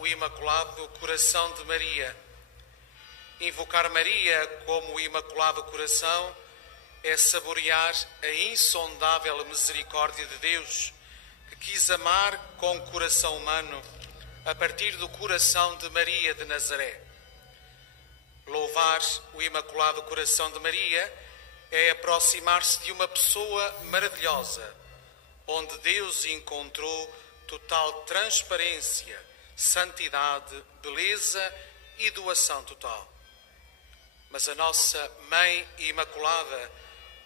o Imaculado Coração de Maria. Invocar Maria como o Imaculado Coração é saborear a insondável misericórdia de Deus, que quis amar com o coração humano a partir do coração de Maria de Nazaré. Louvar o Imaculado Coração de Maria é aproximar-se de uma pessoa maravilhosa, onde Deus encontrou total transparência, santidade, beleza e doação total. Mas a nossa Mãe Imaculada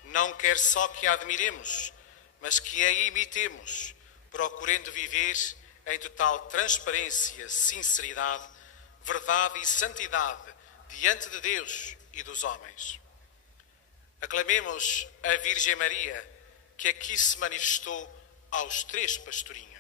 não quer só que a admiremos, mas que a imitemos, procurando viver em total transparência, sinceridade, verdade e santidade diante de Deus e dos homens. Aclamemos a Virgem Maria, que aqui se manifestou aos 3 pastorinhos.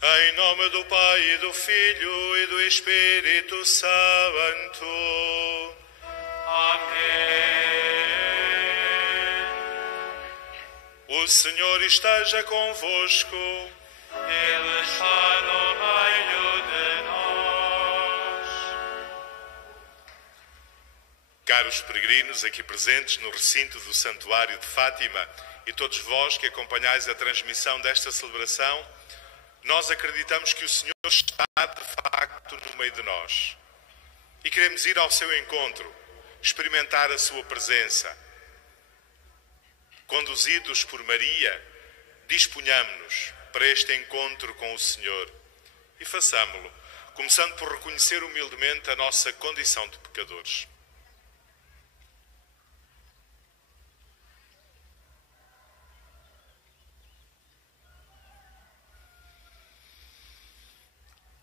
Em nome do Pai, e do Filho, e do Espírito Santo. Amém. O Senhor esteja convosco. Ele está no meio de nós. Caros peregrinos aqui presentes no recinto do Santuário de Fátima e todos vós que acompanhais a transmissão desta celebração, nós acreditamos que o Senhor está, de facto, no meio de nós. E queremos ir ao seu encontro, experimentar a sua presença. Conduzidos por Maria, disponhamo-nos para este encontro com o Senhor e façamo-lo, começando por reconhecer humildemente a nossa condição de pecadores.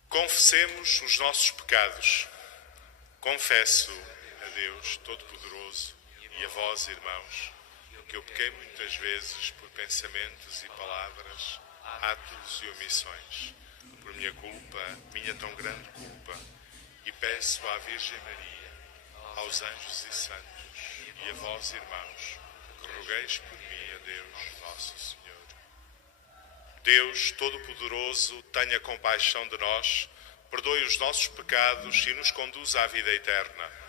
Confessemos os nossos pecados Confesso a Deus Todo-Poderoso e a vós, irmãos, que eu pequei muitas vezes por pensamentos e palavras, atos e omissões, por minha culpa, minha tão grande culpa, e peço à Virgem Maria, aos anjos e santos, e a vós, irmãos, que rogueis por mim a Deus, nosso Senhor. Deus Todo-Poderoso, tenha compaixão de nós, perdoe os nossos pecados e nos conduza à vida eterna.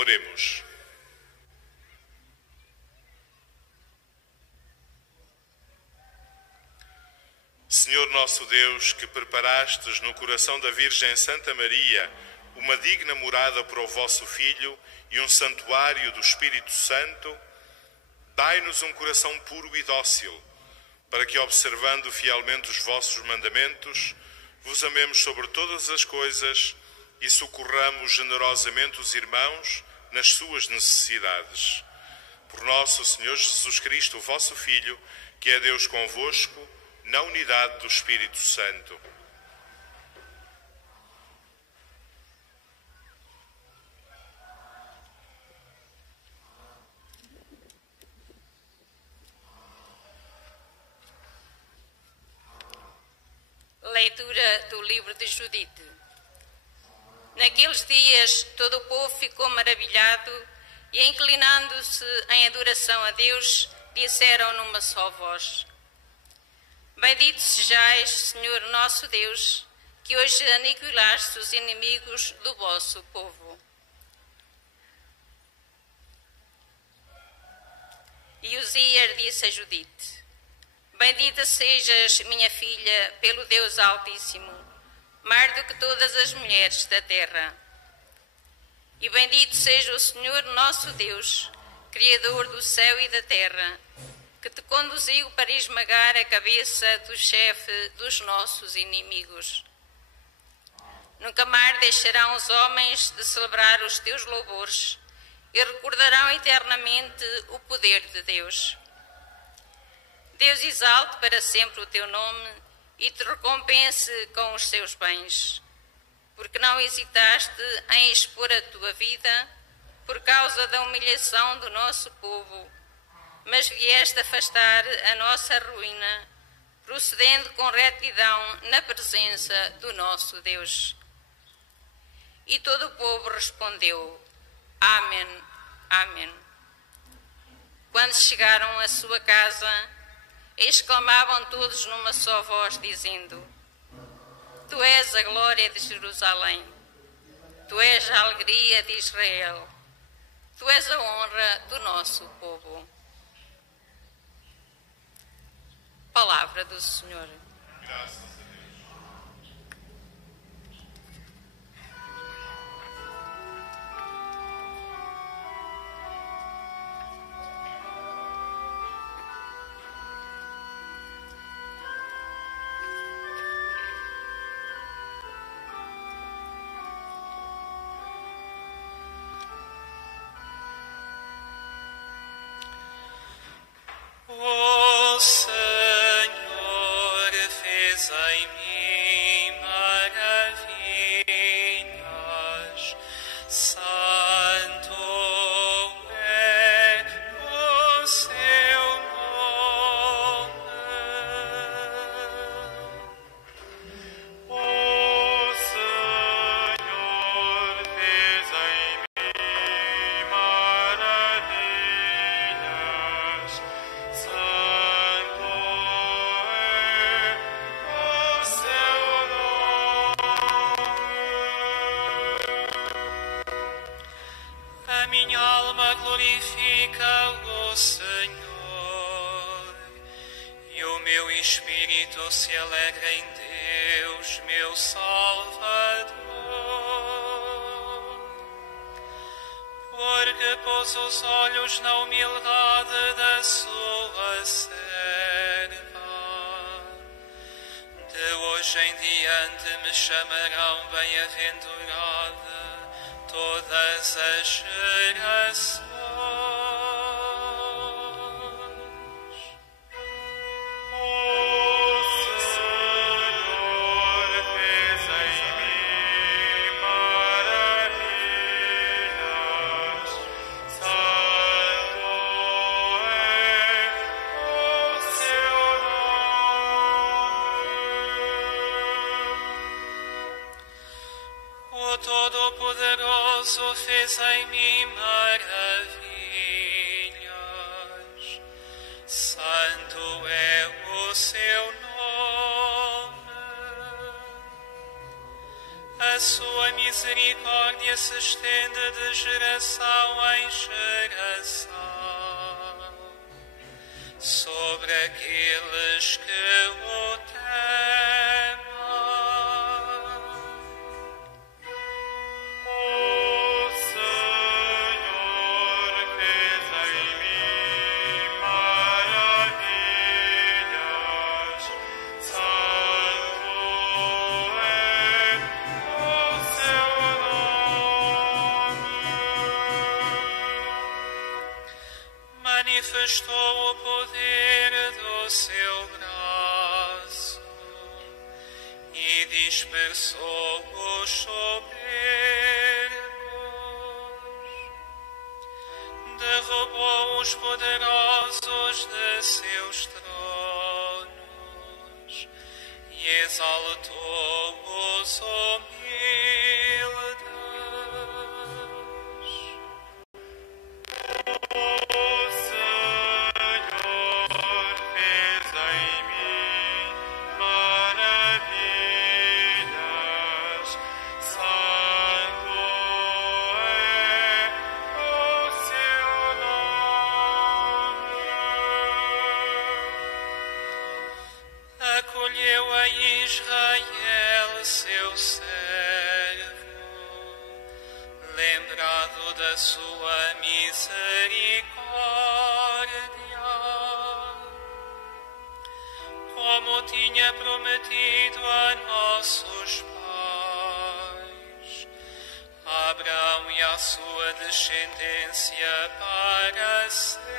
Oremos. Senhor nosso Deus, que preparastes no coração da Virgem Santa Maria uma digna morada para o vosso Filho e um santuário do Espírito Santo, dai-nos um coração puro e dócil, para que, observando fielmente os vossos mandamentos, vos amemos sobre todas as coisas e socorramos generosamente os irmãos nas suas necessidades. Por nosso Senhor Jesus Cristo, o vosso Filho, que é Deus convosco, na unidade do Espírito Santo. Leitura do livro de Judite. Naqueles dias todo o povo ficou maravilhado e, inclinando-se em adoração a Deus, disseram numa só voz: Bendito sejais, Senhor nosso Deus, que hoje aniquilaste os inimigos do vosso povo. E Uzias disse a Judite: Bendita sejas, minha filha, pelo Deus Altíssimo, mais do que todas as mulheres da terra. E bendito seja o Senhor nosso Deus, Criador do céu e da terra, que te conduziu para esmagar a cabeça do chefe dos nossos inimigos. Nunca mais deixarão os homens de celebrar os teus louvores e recordarão eternamente o poder de Deus. Deus exalte para sempre o teu nome e te recompense com os seus bens, porque não hesitaste em expor a tua vida por causa da humilhação do nosso povo, mas vieste afastar a nossa ruína, procedendo com retidão na presença do nosso Deus. E todo o povo respondeu: Amém, Amém. Quando chegaram à sua casa, exclamavam todos numa só voz, dizendo: Tu és a glória de Jerusalém, Tu és a alegria de Israel, Tu és a honra do nosso povo. Palavra do Senhor. Graças. O Senhor fez em mim maravilhas. meu espírito se alegra em Deus, meu Salvador, porque pôs os olhos na humildade da sua serva. De hoje em diante me chamarão bem-aventurada todas as gerações. Todo-Poderoso fez em mim maravilhas. Santo é o seu nome. A sua misericórdia se estende de geração em geração sobre aqueles que o temem. Manifestou o poder do seu braço e dispersou os soberbos, derrubou os poderosos de seus tronos e exaltou os humildes. Acolheu a Israel, seu servo, lembrado da sua misericórdia, como tinha prometido a nossos pais, a Abraão e a sua descendência para sempre.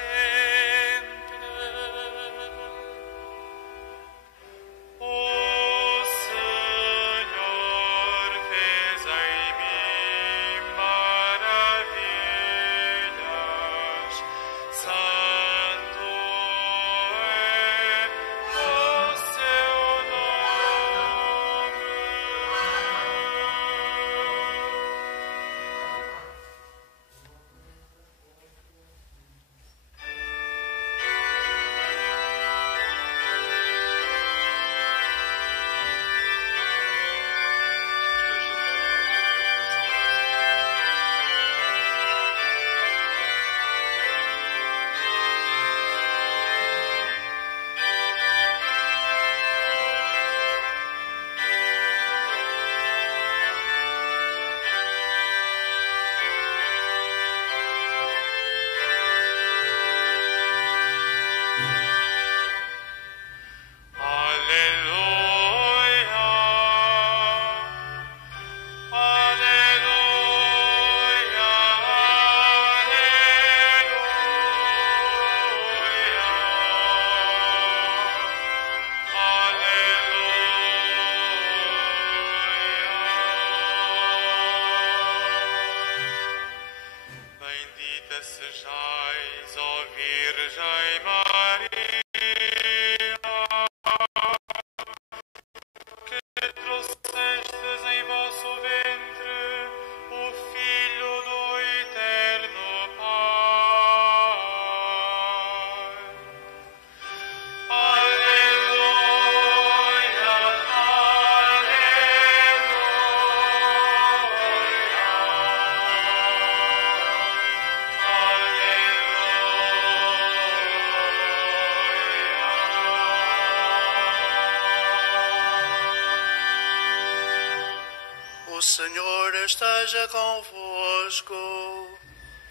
O Senhor esteja convosco.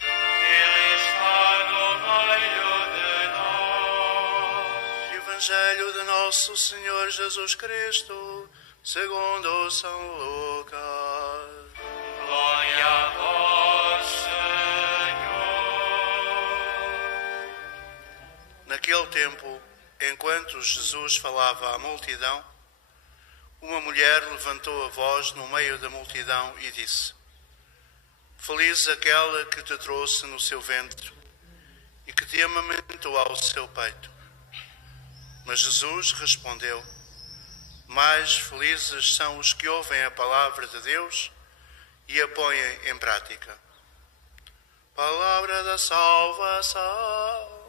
Ele está no meio de nós. Evangelho de Nosso Senhor Jesus Cristo, segundo São Lucas. Glória a vós, Senhor. Naquele tempo, enquanto Jesus falava à multidão, uma mulher levantou a voz no meio da multidão e disse: Feliz aquela que te trouxe no seu ventre e que te amamentou ao seu peito. Mas Jesus respondeu: Mais felizes são os que ouvem a palavra de Deus e a põem em prática. Palavra da salvação.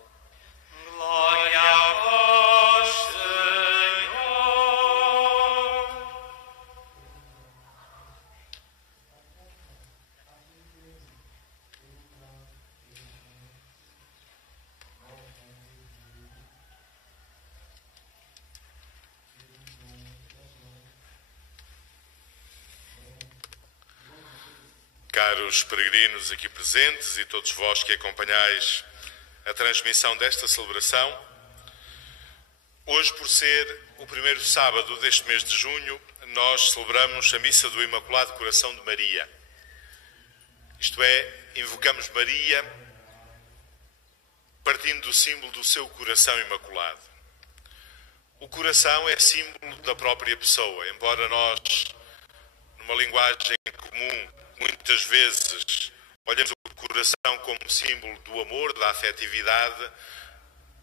Glória a vós, Senhor. Caros peregrinos aqui presentes e todos vós que acompanhais a transmissão desta celebração, hoje, por ser o primeiro sábado deste mês de junho, nós celebramos a Missa do Imaculado Coração de Maria. Isto é, invocamos Maria partindo do símbolo do seu coração imaculado. O coração é símbolo da própria pessoa, embora nós, numa linguagem comum, muitas vezes olhamos o coração como símbolo do amor, da afetividade.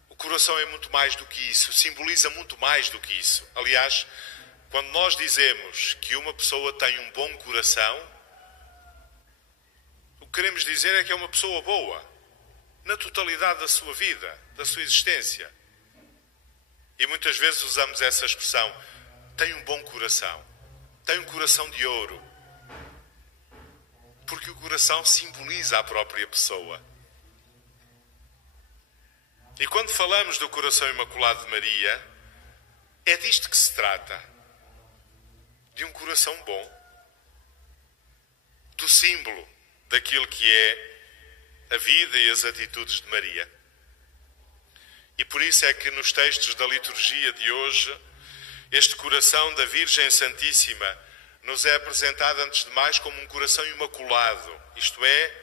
O coração é muito mais do que isso, simboliza muito mais do que isso. Aliás, quando nós dizemos que uma pessoa tem um bom coração, o que queremos dizer é que é uma pessoa boa, na totalidade da sua vida, da sua existência. E muitas vezes usamos essa expressão: tem um bom coração, tem um coração de ouro. Porque o coração simboliza a própria pessoa. E quando falamos do coração imaculado de Maria, é disto que se trata. De um coração bom. Do símbolo daquilo que é a vida e as atitudes de Maria. E por isso é que nos textos da liturgia de hoje, este coração da Virgem Santíssima nos é apresentado, antes de mais, como um coração imaculado, isto é,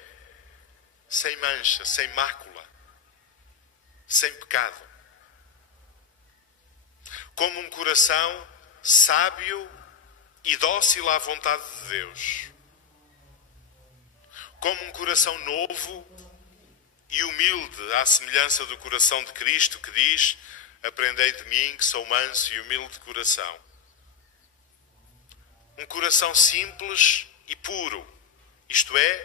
sem mancha, sem mácula, sem pecado. Como um coração sábio e dócil à vontade de Deus. Como um coração novo e humilde, à semelhança do coração de Cristo, que diz: Aprendei de mim, que sou manso e humilde de coração. Um coração simples e puro, isto é,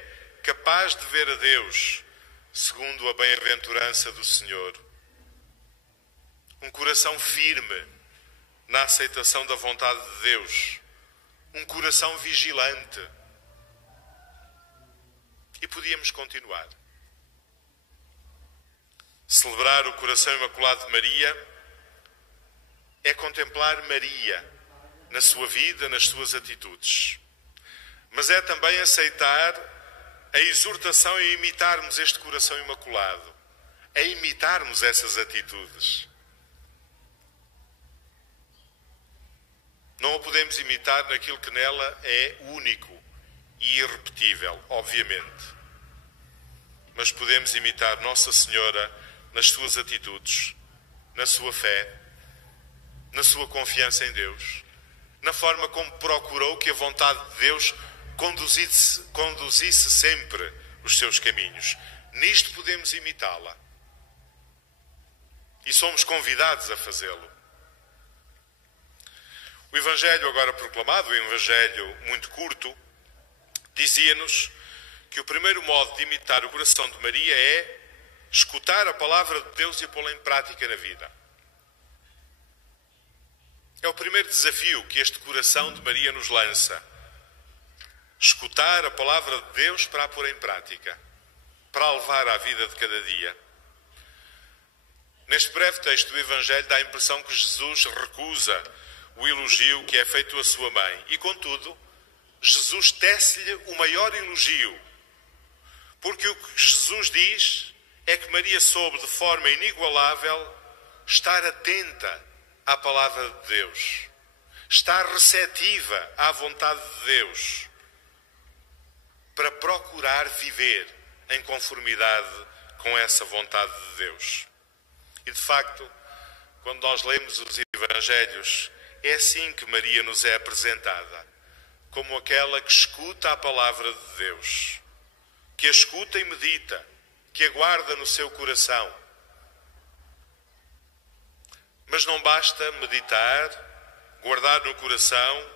capaz de ver a Deus, segundo a bem-aventurança do Senhor. Um coração firme na aceitação da vontade de Deus. Um coração vigilante. E podíamos continuar. Celebrar o coração imaculado de Maria é contemplar Maria na sua vida, nas suas atitudes. Mas é também aceitar a exortação a imitarmos este coração imaculado, a imitarmos essas atitudes. Não a podemos imitar naquilo que nela é único e irrepetível, obviamente. Mas podemos imitar Nossa Senhora nas suas atitudes, na sua fé, na sua confiança em Deus, na forma como procurou que a vontade de Deus conduzisse sempre os seus caminhos. Nisto podemos imitá-la. E somos convidados a fazê-lo. O Evangelho agora proclamado, o Evangelho muito curto, dizia-nos que o primeiro modo de imitar o coração de Maria é escutar a palavra de Deus e pô-la em prática na vida. É o primeiro desafio que este coração de Maria nos lança. Escutar a palavra de Deus para a pôr em prática, para a levar à vida de cada dia. Neste breve texto do Evangelho dá a impressão que Jesus recusa o elogio que é feito à sua mãe. E, contudo, Jesus tece-lhe o maior elogio, porque o que Jesus diz é que Maria soube de forma inigualável estar atenta à palavra de Deus, estar receptiva à vontade de Deus, para procurar viver em conformidade com essa vontade de Deus. E de facto, quando nós lemos os Evangelhos, é assim que Maria nos é apresentada, como aquela que escuta a palavra de Deus, que a escuta e medita, que a guarda no seu coração. Mas não basta meditar, guardar no coração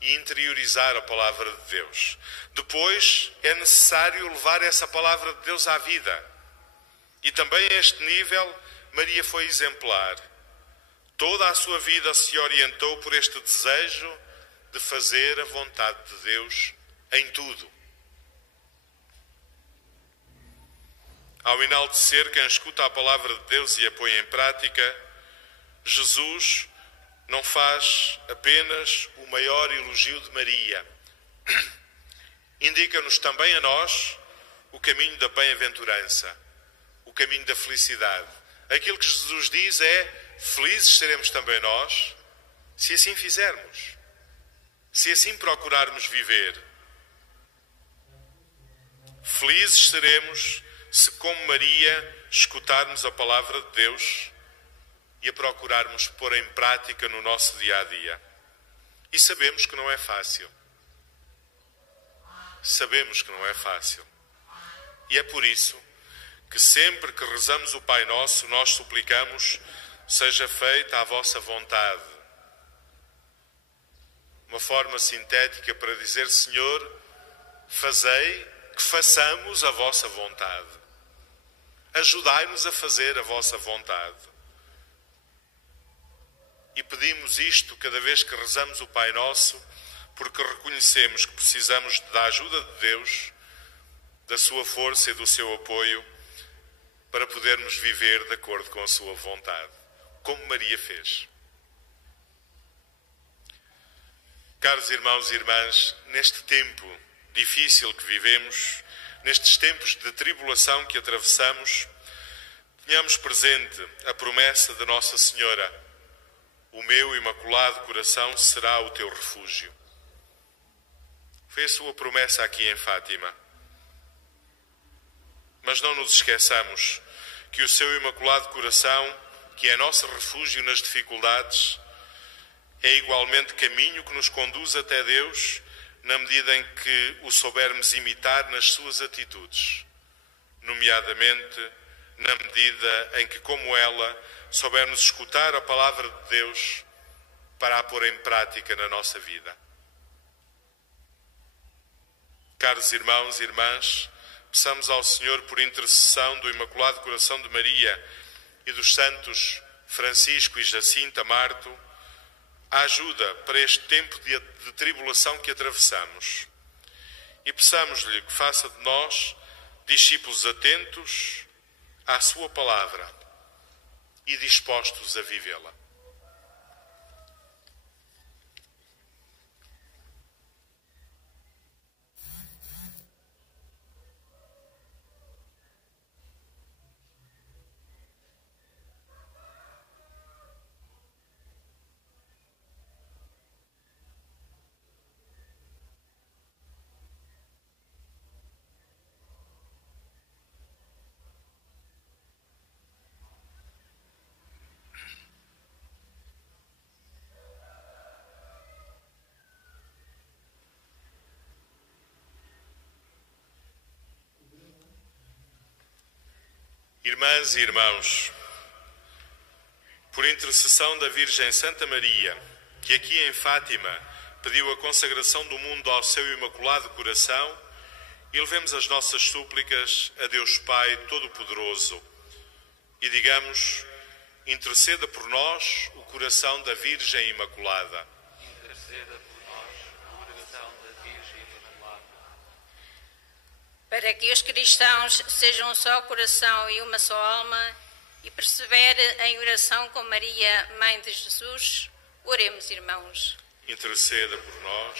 e interiorizar a palavra de Deus. Depois é necessário levar essa palavra de Deus à vida. E também a este nível, Maria foi exemplar. Toda a sua vida se orientou por este desejo de fazer a vontade de Deus em tudo. Ao enaltecer quem escuta a palavra de Deus e a põe em prática, Jesus não faz apenas o maior elogio de Maria. Indica-nos também a nós o caminho da bem-aventurança, o caminho da felicidade. Aquilo que Jesus diz é: felizes seremos também nós, se assim fizermos, se assim procurarmos viver. Felizes seremos se, como Maria, escutarmos a palavra de Deus e a procurarmos pôr em prática no nosso dia-a-dia. E sabemos que não é fácil. Sabemos que não é fácil. E é por isso que sempre que rezamos o Pai Nosso, nós suplicamos: seja feita a vossa vontade. Uma forma sintética para dizer: Senhor, fazei que façamos a vossa vontade. Ajudai-nos a fazer a vossa vontade. E pedimos isto cada vez que rezamos o Pai Nosso, porque reconhecemos que precisamos da ajuda de Deus, da sua força e do seu apoio, para podermos viver de acordo com a sua vontade, como Maria fez. Caros irmãos e irmãs, neste tempo difícil que vivemos, nestes tempos de tribulação que atravessamos, tenhamos presente a promessa de Nossa Senhora: o meu imaculado coração será o teu refúgio. Foi a sua promessa aqui em Fátima. Mas não nos esqueçamos que o seu imaculado coração, que é nosso refúgio nas dificuldades, é igualmente caminho que nos conduz até Deus, na medida em que o soubermos imitar nas suas atitudes, nomeadamente na medida em que, como ela, soubermos escutar a palavra de Deus para a pôr em prática na nossa vida. Caros irmãos e irmãs, peçamos ao Senhor, por intercessão do Imaculado Coração de Maria e dos santos Francisco e Jacinta Marto, a ajuda para este tempo de tribulação que atravessamos. E peçamos-lhe que faça de nós discípulos atentos à sua palavra e dispostos a vivê-la. Irmãs e irmãos, por intercessão da Virgem Santa Maria, que aqui em Fátima pediu a consagração do mundo ao seu Imaculado Coração, elevemos as nossas súplicas a Deus Pai Todo-Poderoso e digamos: interceda por nós o coração da Virgem Imaculada. Interceda por nós o coração da Virgem Imaculada. Para que os cristãos sejam um só coração e uma só alma e persevere em oração com Maria, Mãe de Jesus, oremos, irmãos. Interceda por nós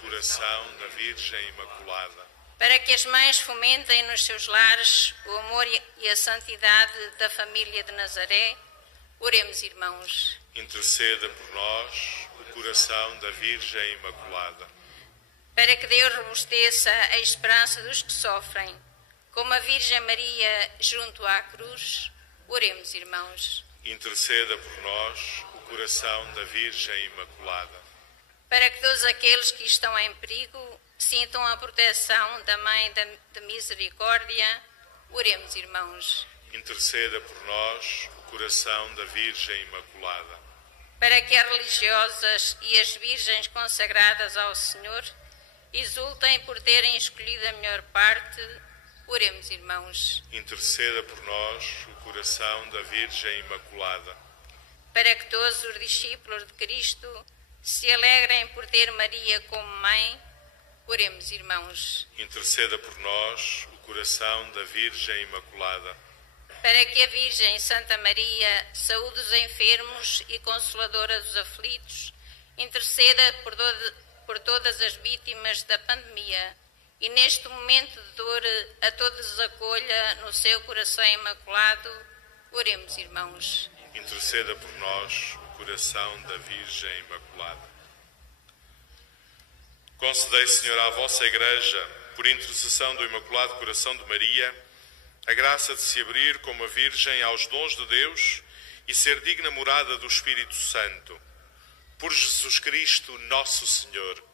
coração da Virgem Imaculada. Para que as mães fomentem nos seus lares o amor e a santidade da família de Nazaré, oremos, irmãos. Interceda por nós o coração da Virgem Imaculada. Para que Deus robusteça a esperança dos que sofrem, como a Virgem Maria junto à cruz, oremos, irmãos. Interceda por nós o coração da Virgem Imaculada. Para que todos aqueles que estão em perigo sintam a proteção da Mãe de Misericórdia, oremos, irmãos. Interceda por nós o coração da Virgem Imaculada. Para que as religiosas e as virgens consagradas ao Senhor exultem por terem escolhido a melhor parte, oremos, irmãos. Interceda por nós o coração da Virgem Imaculada. Para que todos os discípulos de Cristo se alegrem por ter Maria como mãe, oremos, irmãos. Interceda por nós o coração da Virgem Imaculada. Para que a Virgem Santa Maria saúde os enfermos e consoladora dos aflitos, interceda por todas as vítimas da pandemia e neste momento de dor a todos acolha no seu coração imaculado, oremos, irmãos. Interceda por nós o coração da Virgem Imaculada. Concedei, Senhor, à vossa Igreja, por intercessão do Imaculado Coração de Maria, a graça de se abrir como a Virgem aos dons de Deus e ser digna morada do Espírito Santo. Por Jesus Cristo, nosso Senhor.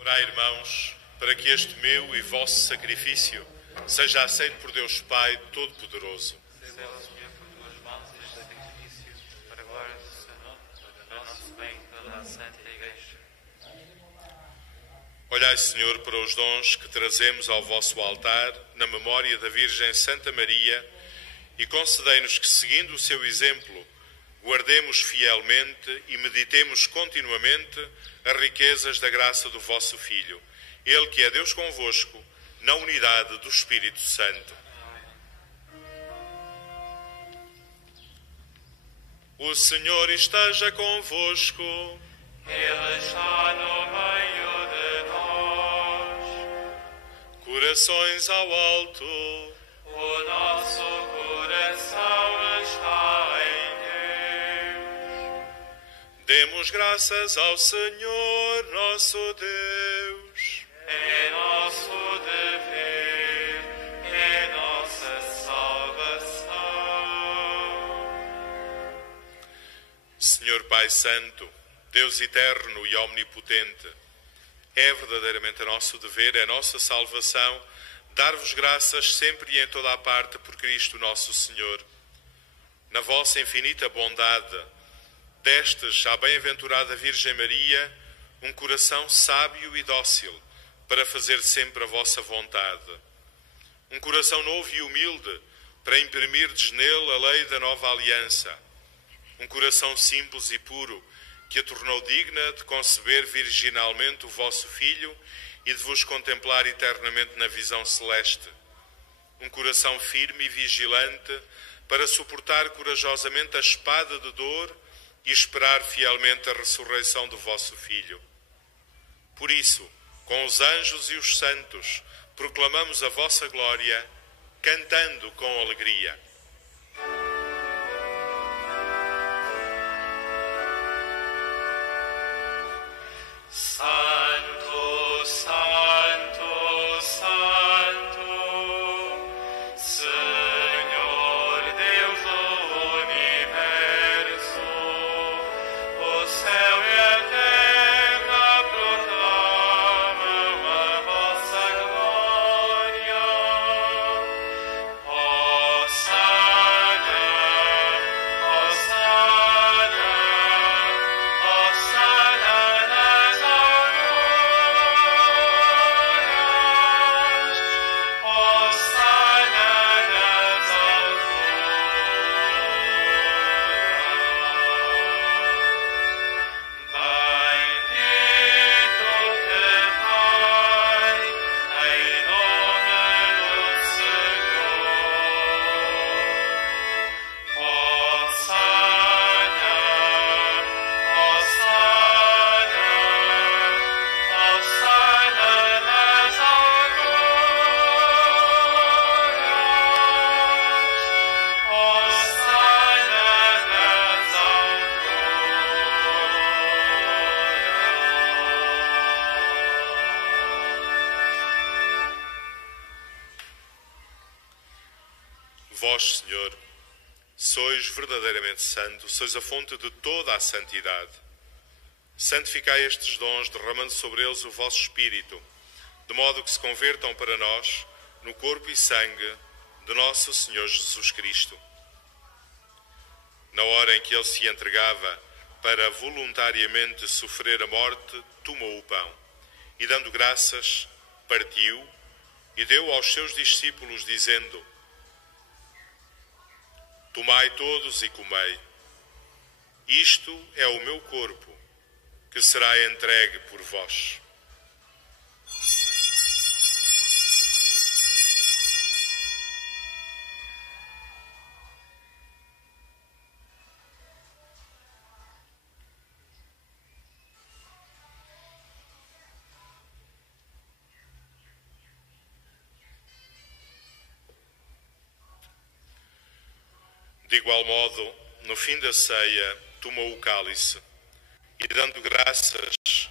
Orai, irmãos, para que este meu e vosso sacrifício seja aceito por Deus Pai Todo-Poderoso. Receba, Senhor, por tuas mãos este sacrifício, para a glória do Senhor, para o nosso bem e toda a Santa Igreja. Olhai, Senhor, para os dons que trazemos ao vosso altar, na memória da Virgem Santa Maria, e concedei-nos que, seguindo o seu exemplo, guardemos fielmente e meditemos continuamente as riquezas da graça do vosso Filho, Ele que é Deus convosco, na unidade do Espírito Santo. O Senhor esteja convosco. Ele está no meio de nós. Corações ao alto. O nosso coração está em Deus. Demos graças ao Senhor nosso Deus. É nosso dever, é nossa salvação. Senhor Pai Santo, Deus eterno e omnipotente, é verdadeiramente nosso dever, é nossa salvação, dar-vos graças sempre e em toda a parte por Cristo nosso Senhor. Na vossa infinita bondade, destes à bem-aventurada Virgem Maria um coração sábio e dócil para fazer sempre a vossa vontade. Um coração novo e humilde para imprimirdes nele a lei da nova aliança. Um coração simples e puro que a tornou digna de conceber virginalmente o vosso Filho e de vos contemplar eternamente na visão celeste. Um coração firme e vigilante para suportar corajosamente a espada de dor e esperar fielmente a ressurreição do vosso Filho. Por isso, com os anjos e os santos, proclamamos a vossa glória, cantando com alegria. Santo, Santo, Santo, Senhor Deus do universo, o céu e a terra proclamam a vossa glória. Hosana, Hosana, Hosana nas alturas, Hosana nas alturas. Bendito que vai em nome do Senhor. Hosana, Hosana, Hosana nas alturas, Hosana nas alturas. Vós, Senhor, sois verdadeiramente santo, sois a fonte de toda a santidade. Santificai estes dons, derramando sobre eles o vosso Espírito, de modo que se convertam para nós no corpo e sangue de nosso Senhor Jesus Cristo. Na hora em que ele se entregava para voluntariamente sofrer a morte, tomou o pão e, dando graças, partiu e deu aos seus discípulos, dizendo: Tomai todos e comei. Isto é o meu corpo, que será entregue por vós. De igual modo, no fim da ceia, tomou o cálice e, dando graças,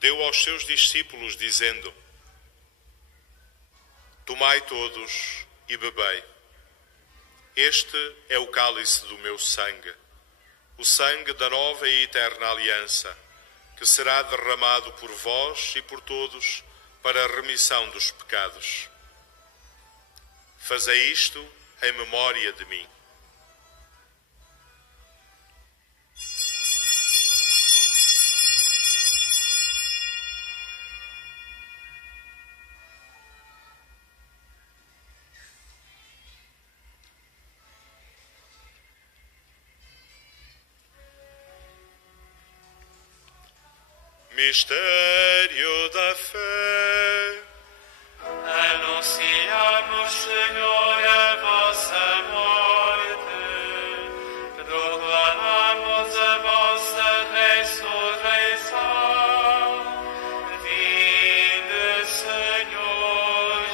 deu aos seus discípulos, dizendo: Tomai todos e bebei. Este é o cálice do meu sangue, o sangue da nova e eterna aliança, que será derramado por vós e por todos para a remissão dos pecados. Fazei isto em memória de mim. Mistério da fé. Anunciamos, Senhor, a vossa morte, proclamamos a vossa ressurreição. Vinde, Senhor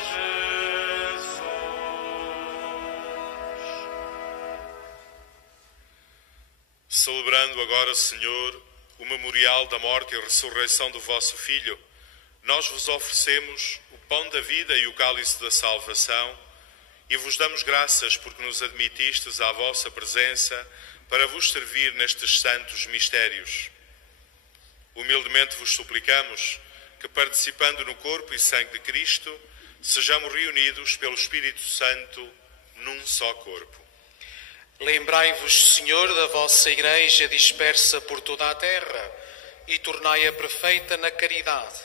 agora, Senhor, o memorial da morte e ressurreição do vosso Filho, nós vos oferecemos o pão da vida e o cálice da salvação e vos damos graças porque nos admitistes à vossa presença para vos servir nestes santos mistérios. Humildemente vos suplicamos que, participando no corpo e sangue de Cristo, sejamos reunidos pelo Espírito Santo num só corpo. Lembrai-vos, Senhor, da vossa Igreja dispersa por toda a terra e tornai-a perfeita na caridade,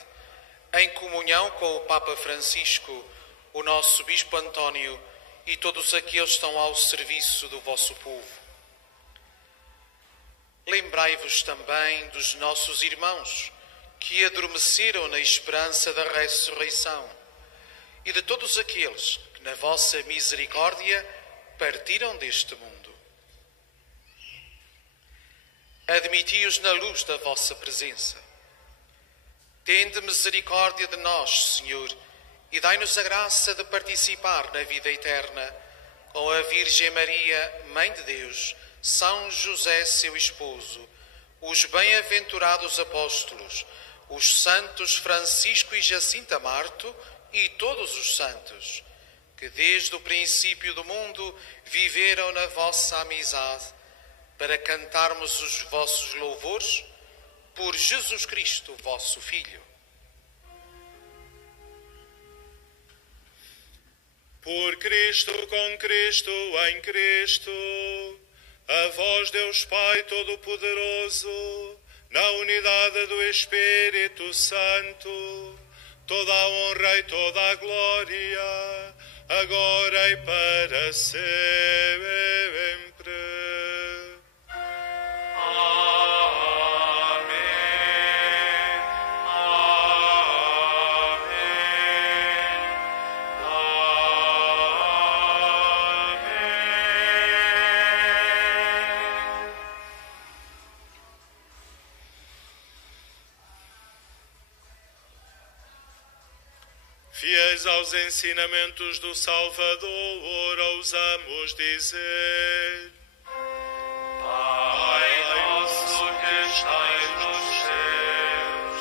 em comunhão com o Papa Francisco, o nosso Bispo António e todos aqueles que estão ao serviço do vosso povo. Lembrai-vos também dos nossos irmãos que adormeceram na esperança da ressurreição e de todos aqueles que, na vossa misericórdia, partiram deste mundo. Admiti-os na luz da vossa presença. Tende misericórdia de nós, Senhor, e dai-nos a graça de participar na vida eterna com a Virgem Maria, Mãe de Deus, São José, seu esposo, os bem-aventurados apóstolos, os santos Francisco e Jacinta Marto e todos os santos, que desde o princípio do mundo viveram na vossa amizade, para cantarmos os vossos louvores por Jesus Cristo, vosso Filho. Por Cristo, com Cristo, em Cristo, a vós, Deus Pai Todo-Poderoso, na unidade do Espírito Santo, toda a honra e toda a glória, agora e para sempre. Fiéis aos ensinamentos do Salvador, ousamos dizer: Pai nosso que estais nos céus,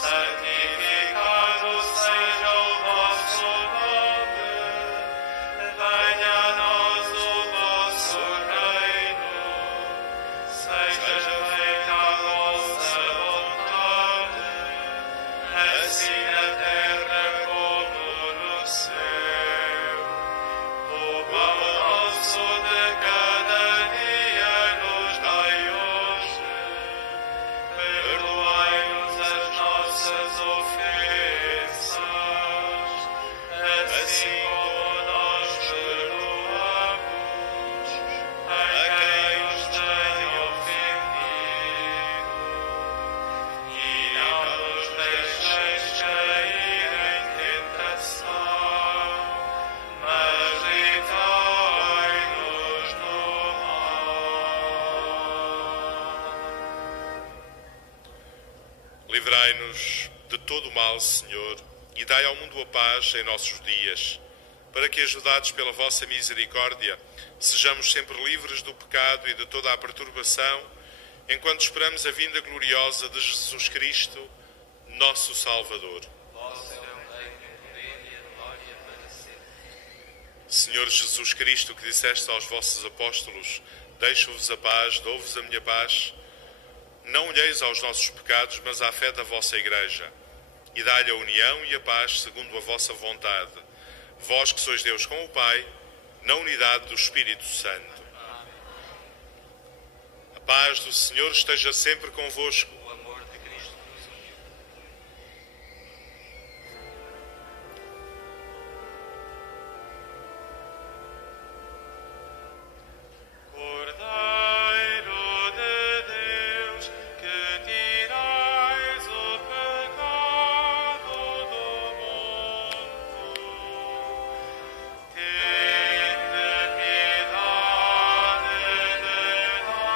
santificado seja o vosso nome, venha a nós o vosso reino, seja feita a vossa vontade, assim na terra como no céu. O pão nosso de cada dia nos dai hoje. Perdoai-nos as nossas ofensas, assim como nós perdoamos a quem nos tem ofendido. E não nos deixeis cair em tentação, mas livrai-nos do mal. Livrai-nos de todo o mal, Senhor, e dai ao mundo a paz em nossos dias, para que, ajudados pela vossa misericórdia, sejamos sempre livres do pecado e de toda a perturbação, enquanto esperamos a vinda gloriosa de Jesus Cristo, nosso Salvador. Senhor Jesus Cristo, que disseste aos vossos apóstolos: deixo-vos a paz, dou-vos a minha paz, não olheis aos nossos pecados, mas à fé da vossa Igreja, e dai-lhe a união e a paz segundo a vossa vontade, vós que sois Deus com o Pai, na unidade do Espírito Santo. A paz do Senhor esteja sempre convosco. O amor de Cristo nos uniu. Cordeiro de Deus, que tirais o pecado do mundo, tende piedade de nós.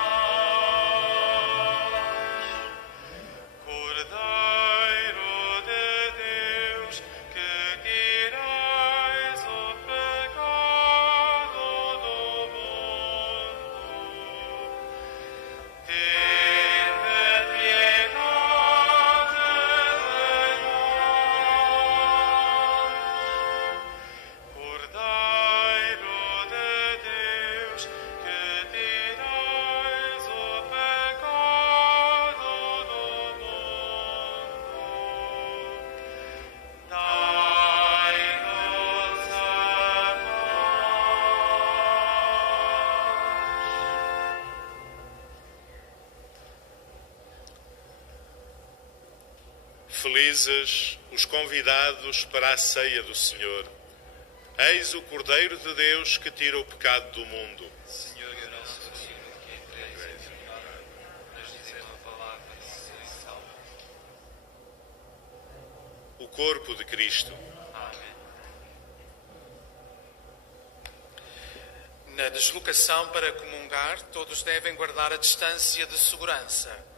Felizes os convidados para a ceia do Senhor. Eis o Cordeiro de Deus que tira o pecado do mundo. Senhor, eu não sou digno que entreis em minha casa, mas dizer uma palavra e serei salvo. O corpo de Cristo. Amém. Na deslocação para comungar, todos devem guardar a distância de segurança.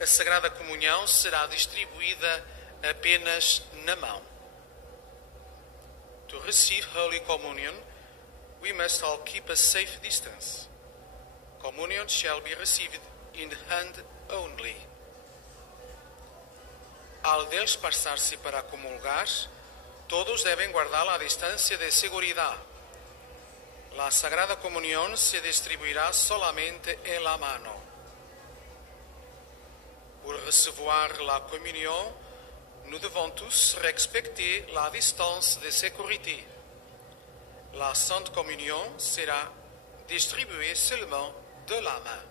A Sagrada Comunhão será distribuída apenas na mão. To receive Holy Communion, we must all keep a safe distance. Communion shall be received in the hand only. Al despassar-se para comulgar, todos devem guardar a distância de seguridad. La Sagrada Comunión se distribuirá solamente en la mano. Pour recevoir la communion, nous devons tous respecter la distance de sécurité. La Sainte Communion sera distribuée seulement de la main.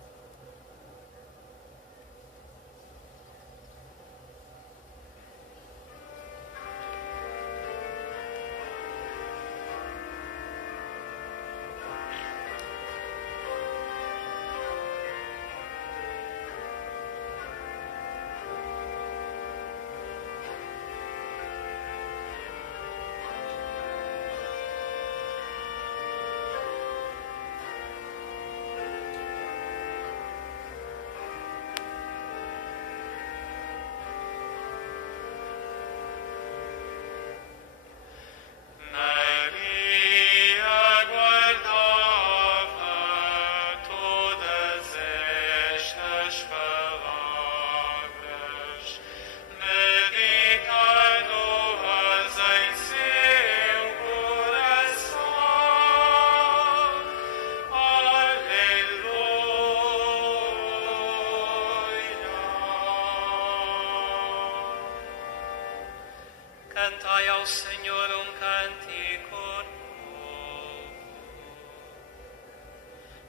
Cantai ao Senhor cântico novo.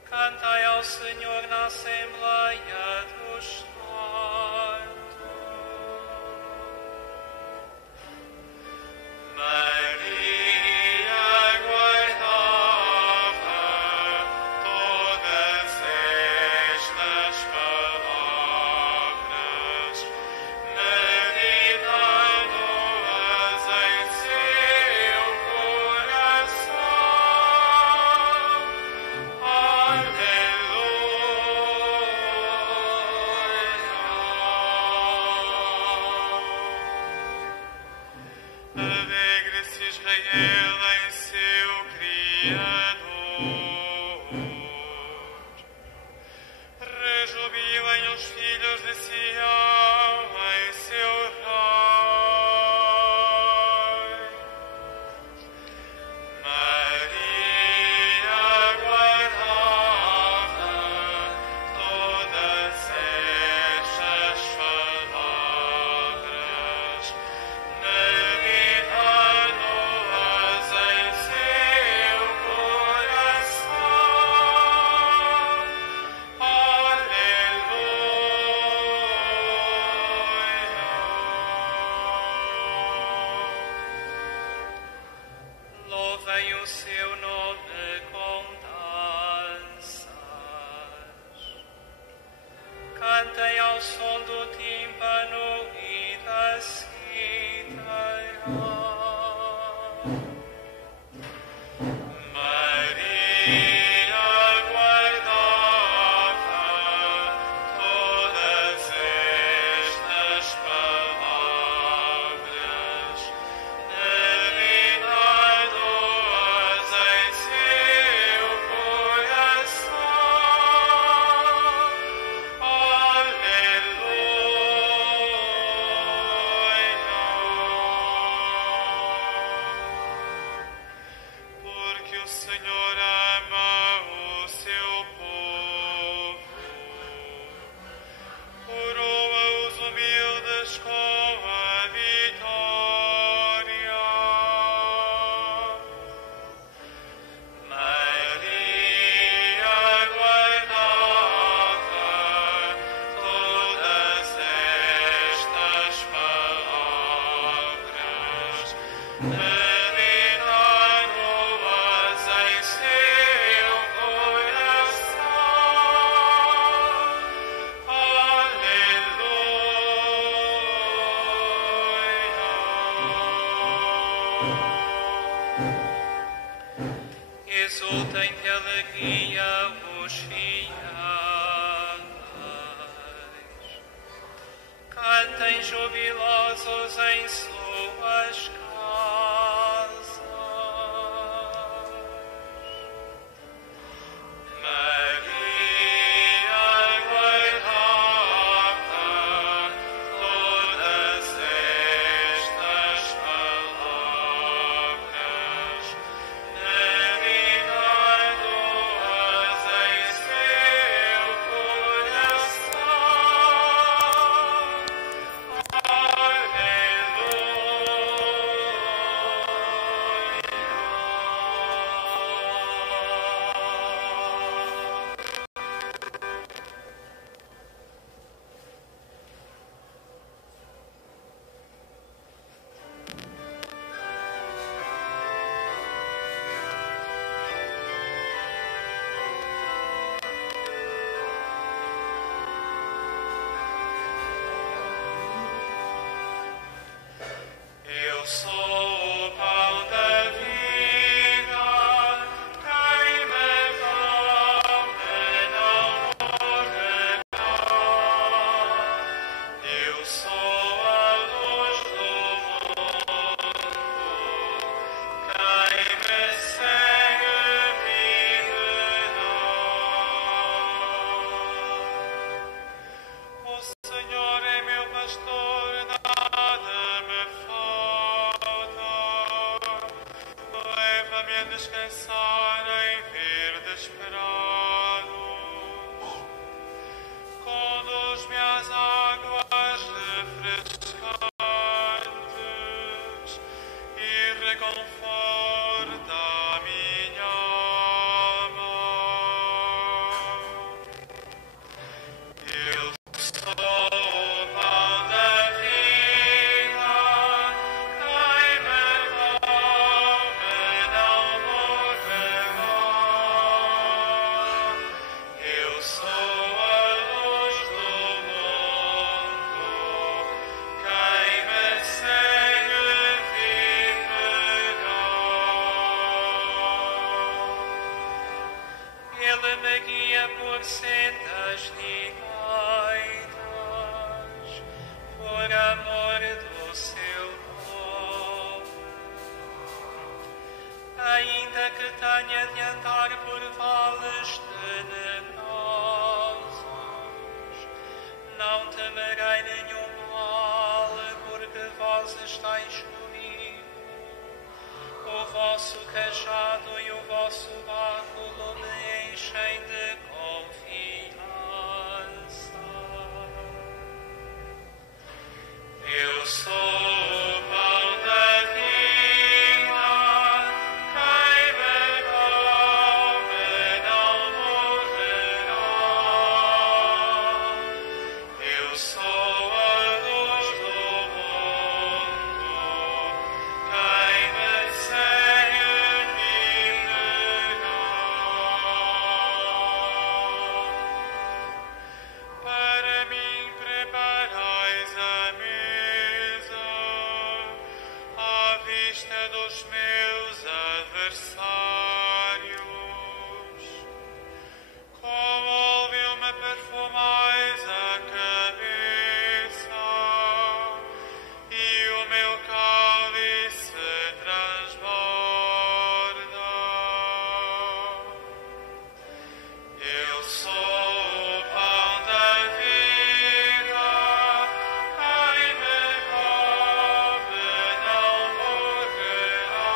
Cantai ao Senhor na Assembleia dos Santos. Maria guardava todas estas palavras, meditando-as em seu coração. Aleluia. Alegre-se Israel em seu Criador. Rejubilem os filhos de Sião em seu Rei. Maria guardava todas estas palavras, meditando-as em seu coração. Aleluia. Louvem o seu nome com danças. Cantem ao som do tímpano e da cítara. Maria guardava todas estas palavras, meditando-as em seu coração. Aleluia. meditaram-as em seu coração. Aleluia. Exultem de alegria os fiéis, cantem jubilosos em suas casas. Maria guardava todas estas palavras, meditando-as em seu coração. Eu sou o pão da vida, quem me come não morrerá. Eu sou a luz do mundo, quem me segue viverá. O Senhor é meu pastor, nada me falta. Leva-me a descansar em verdes prados. Conduz-me às águas refrescantes e reconforta a minha alma. Eu sou o pão da vida, quem me come não morrerá. Eu sou a luz do mundo, quem me segue viverá. Ele me guia por sendas direitas, por amor do seu nome. Ainda que tenha de andar por vales tenebrosos, não temerei nenhum mal, porque vós estáis comigo. O vosso cajado e o vosso báculo me enchem de confiança. Eu sou o pão da vida, quem me come não morrerá. Eu sou a luz do mundo, quem me segue viverá. Para mim preparais a mesa, à vista dos meus adversários. Com óleo me perfumais a cabeça, e o meu cálice transborda. Eu sou o pão da vida, quem me come não morrerá.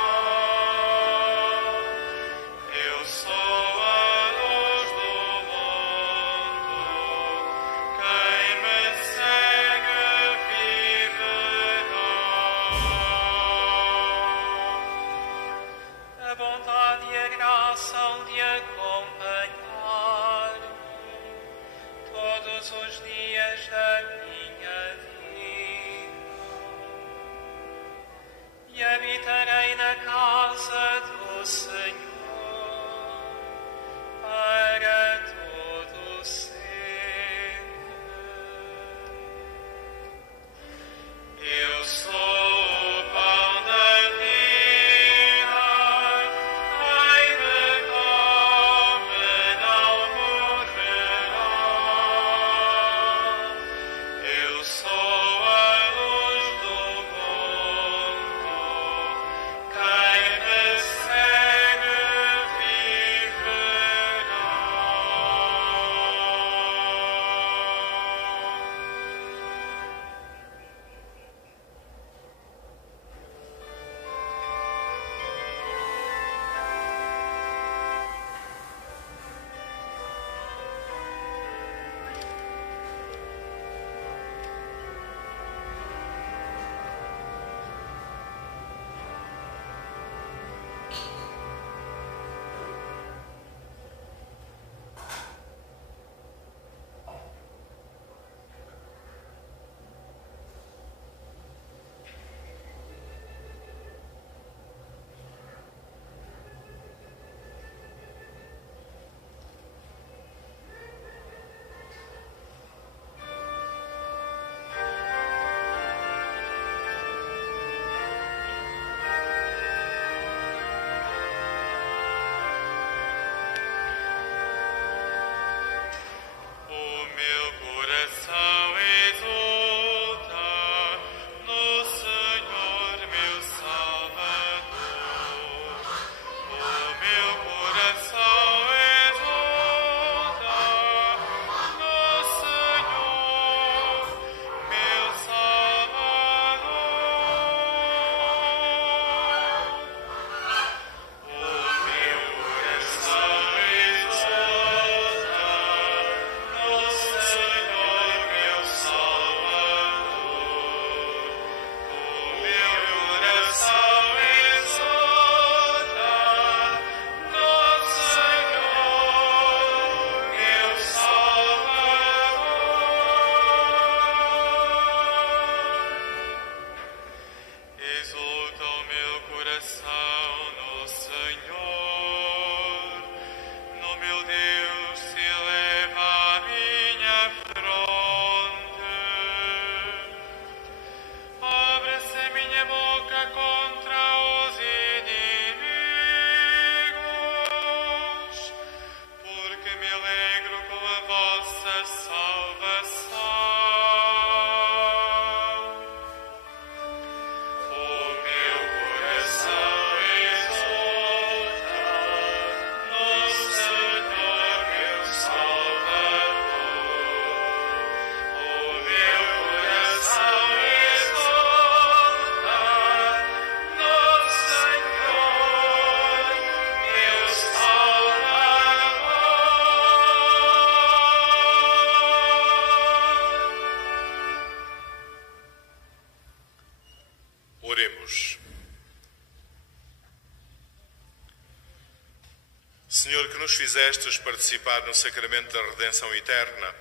Senhor, que nos fizestes participar no sacramento da redenção eterna,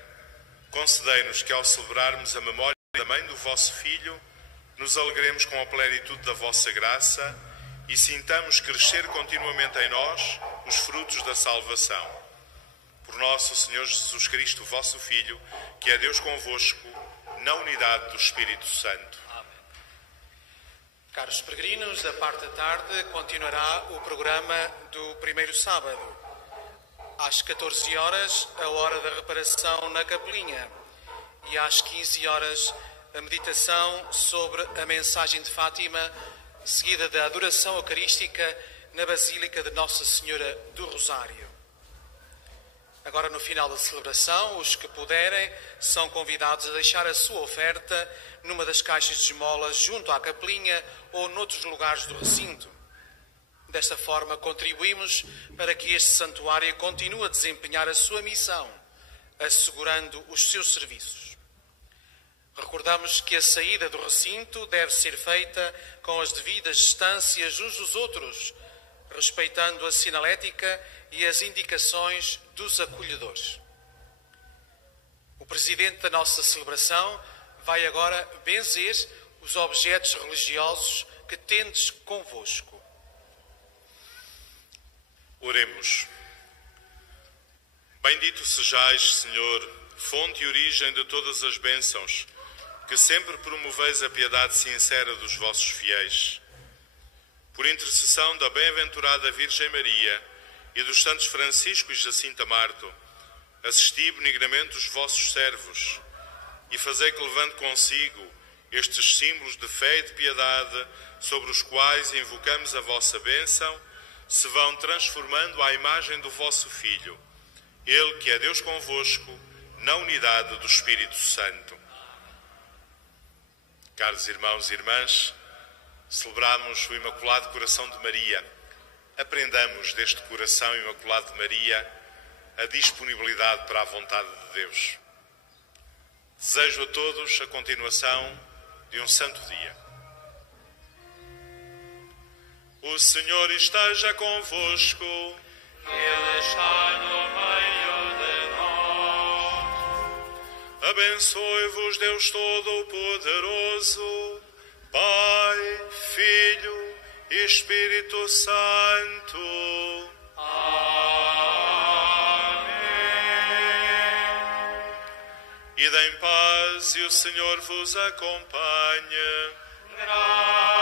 concedei-nos que, ao celebrarmos a memória da mãe do vosso Filho, nos alegremos com a plenitude da vossa graça e sintamos crescer continuamente em nós os frutos da salvação. Por nosso Senhor Jesus Cristo, vosso Filho, que é Deus convosco, na unidade do Espírito Santo. Amém. Caros peregrinos, da parte da tarde continuará o programa do primeiro sábado. Às 14 horas, a hora da reparação na capelinha. E às 15 horas, a meditação sobre a mensagem de Fátima, seguida da adoração eucarística na Basílica de Nossa Senhora do Rosário. Agora, no final da celebração, os que puderem são convidados a deixar a sua oferta numa das caixas de esmolas junto à capelinha ou noutros lugares do recinto. Desta forma, contribuímos para que este santuário continue a desempenhar a sua missão, assegurando os seus serviços. Recordamos que a saída do recinto deve ser feita com as devidas distâncias uns dos outros, respeitando a sinalética e as indicações dos acolhedores. O presidente da nossa celebração vai agora benzer os objetos religiosos que tendes convosco. Oremos. Bendito sejais, Senhor, fonte e origem de todas as bênçãos, que sempre promoveis a piedade sincera dos vossos fiéis. Por intercessão da bem-aventurada Virgem Maria e dos santos Francisco e Jacinta Marto, assisti benignamente os vossos servos, e fazei que levante consigo estes símbolos de fé e de piedade, sobre os quais invocamos a vossa bênção, se vão transformando à imagem do vosso Filho, Ele que é Deus convosco, na unidade do Espírito Santo. Caros irmãos e irmãs, celebramos o Imaculado Coração de Maria. Aprendamos deste coração imaculado de Maria a disponibilidade para a vontade de Deus. Desejo a todos a continuação de um santo dia. O Senhor esteja convosco. Ele está no meio de nós. Abençoe-vos Deus Todo-Poderoso, Pai, Filho e Espírito Santo. Amém. Ide em paz e o Senhor vos acompanhe. Graças